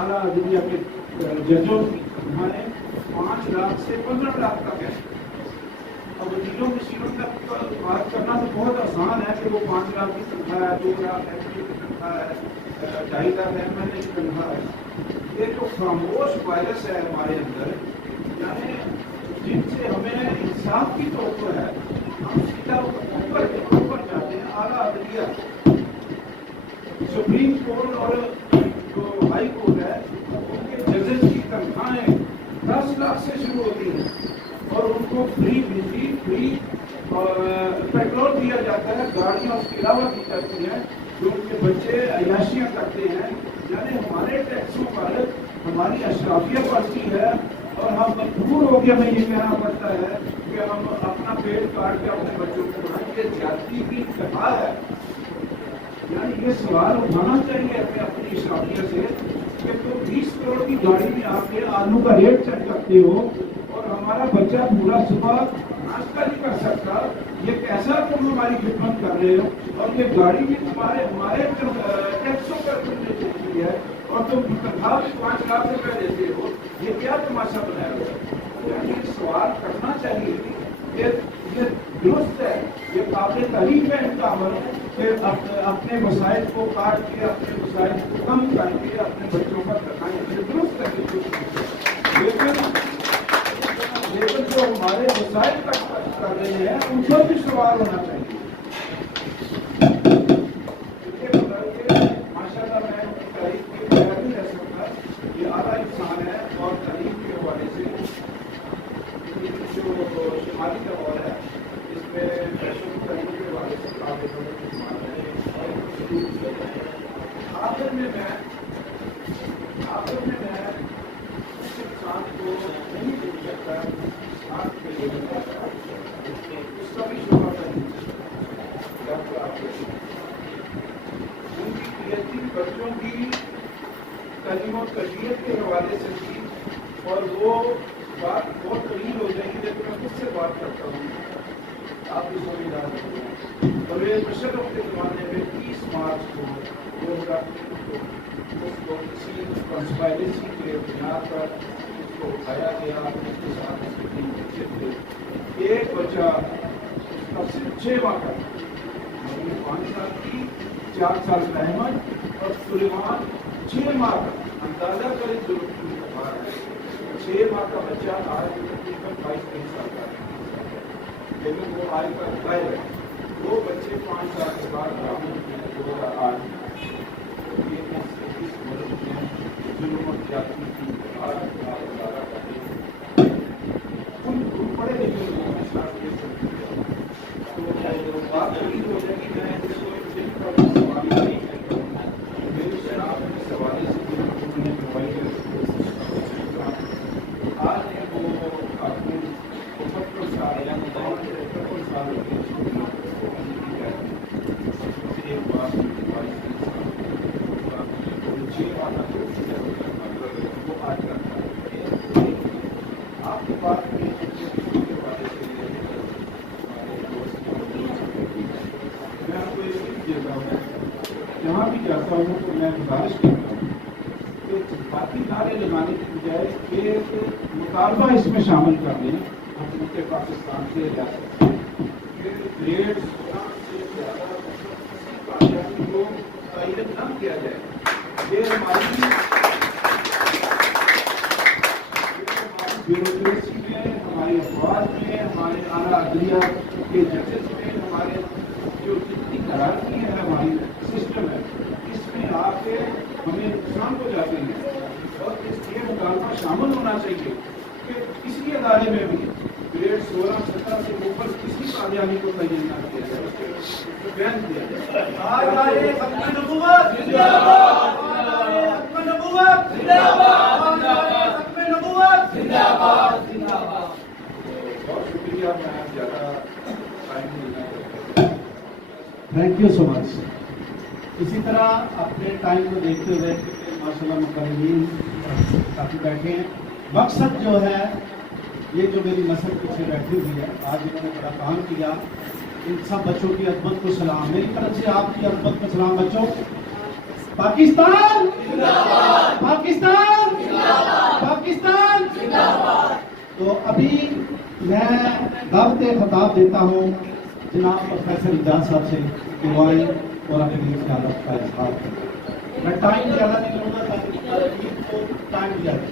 اعلیٰ دنیا کے ججوں نے 5 لاکھ سے 15 لاکھ تک ہے. اب وکیلوں کی سیٹوں تک بات کرنا تو بہت آسان ہے کہ وہ 5 لاکھ کی تنخواہ ہے, 2 لاکھ ایس پی کی تنخواہ ہے, 2.5 لاکھ ایم ایل اے کی تنخواہ ہے. یہ جو خاموش وائرس ہے ہمارے اندر, یعنی جن سے ہمیں انصاف کی توقع ہے, ہم سیدھا اوپر جاتے ہیں. اعلیٰ عدلیہ, سپریم کورٹ اور جو ہائی کورٹ ہے, ان کے ججز کی تنخواہیں 10 لاکھ سے شروع ہوتی ہیں اور ان کو فری بجلی, فری پیٹرول دیا جاتا ہے, گاڑیاں اس کے علاوہ دی جاتی ہیں, جو ان کے بچے عیاشیاں کرتے ہیں. یعنی ہمارے ٹیکسوں پر ہماری اشرافیہ بڑھتی ہے اور ہم مجبور ہو کے ہمیں یہ کہنا پڑتا ہے کہ ہم اپنا پیٹ کاٹ کے اپنے بچوں کو پڑھائیں. یہ زیادتی کی انتہا ہے. یعنی یہ سوال اٹھانا چاہیے ہمیں اپنی اشرافیہ سے کہ تم 20 کروڑ کی گاڑی میں آ کے آلو کا ریٹ چیک کرتے ہو اور ہمارا بچہ پورا صبح ناشتہ نہیں کر سکتا. یہ کیسا تم ہماری خدمت کر رہے ہو, اور یہ گاڑی بھی ہمارے ٹیکسوں پر تم نے دیتی ہے اور تم تنخواہ بھی 5 لاکھ روپے دیتے ہو. یہ کیا تماشا بنایا ہوا ہے؟ یعنی سوال کرنا چاہیے. یہ درست ہے, یہ قابل تعریف ہے ان کا عمل کہ اپنے وسائل کو کاٹ کے, اپنے وسائل کو کم کر کے اپنے بچوں پر تنخواہیں, یہ درست ہے. لیکن جو ہمارے وسائل کر رہے ہیں ان پر بھی سوال ہونا چاہیے. ماشاء اللہ میں ان کی تعریف کی بغیر نہیں رہ سکتا. یہ اعلیٰ انسان ہے اور تعلیم کے حوالے سے جو شمالی لاہور ہے اس میں پیشوں کی تعلیم کے حوالے سے قابل آخر میں میں اس انسان کو نہیں دیکھ سکتا آپ کے لیے اس کا بھی شعبہ نہیں. ان کی قیادی بچوں کی تعلیم و تربیت کے حوالے سے تھی اور وہ بات بہت طویل ہو جائے گی, لیکن میں خود سے بات کرتا ہوں, آپ بھی سمجھدار ہیں. پرویز مشرف کے زمانے میں 30 مارچ کو 2003 کو اس کو کسی کنسپائریسی کے بنیاد پر اس کو اٹھایا گیا. اس کے ساتھ اس کے 3 بچے تھے. ایک بچہ اس کا صرف 6 ماہ کا, 5 سال کی, 4 سال کا احمد اور سلیمان 6 ماہ کا. اندازہ کریں ضرورت کی بات ہے. 6 ماہ کا بچہ آج تقریباً 22-23 سال کا ہے, لیکن وہ آج کا غائب ہے. 2 بچے 5 سال کے بعد برآمد ہوئے ہیں 2008 میں. یہ اس ملک میں ظلم و زیادتی کی ادارہ کرتے ان پڑھے لکھے لوگوں کے ساتھ یہ سب تو بات طویل ہو جائے گی. میں اس کو دل کا سوال نہیں کرتا ہوں. میری شراب میں سوالی سے انہوں نے کروائی آج وہ اپنے 75 سال یا 73 سال ہو گئے ایک بات وہ آج کرتا ہے. آپ کی بات میں آپ کو یہ دیتا ہوں, جہاں بھی جاتا ہوں تو میں گزارش کرتا ہوں کہ باقی نعرے لگانے کی بجائے ایک مطالبہ اس میں شامل کر دیں حکومت پاکستان سے ریاست کہ گریڈ 16 سے زیادہ کامیابی کو تعین نہ کیا جائے. یہ ہماری بیوروکریسی میں, ہماری افواج میں, ہمارے اعلیٰ عدلیہ کے ججز میں, ہمارے جو جتنی کرارتی ہے ہماری سسٹم ہے, اس میں آ کے ہمیں نقصان ہو جاتے ہیں. اور اس لیے مطالبہ شامل ہونا چاہیے کہ کسی ادارے میں بھی گریڈ 16-17 سے اوپر کسی کامیابی کو تعین نہ کیا جائے, اس کو بیان کیا جائے. بہت شکریہ. میں زیادہ ٹائم نہیں لینا. تھینک یو سو مچ. اسی طرح اپنے ٹائم کو دیکھتے ہوئے ماشاء اللہ مقررین کافی بیٹھے ہیں. مقصد جو ہے یہ جو میری نسل پیچھے بیٹھی ہوئی ہے, آج انہوں نے بڑا کام کیا. ان سب بچوں کی عظمت کو سلام. میری طرف سے آپ کی عظمت کو سلام. بچوں پاکستان پاکستان پاکستان. تو ابھی میں دعوت خطاب دیتا ہوں جناب پروفیسر اعجاز صاحب سے کہ وہ آئیں اور اپنی خیالات کا اظہار کریں. میں ٹائم زیادہ نہیں لوں گا تاکہ ٹائم دیا جائے.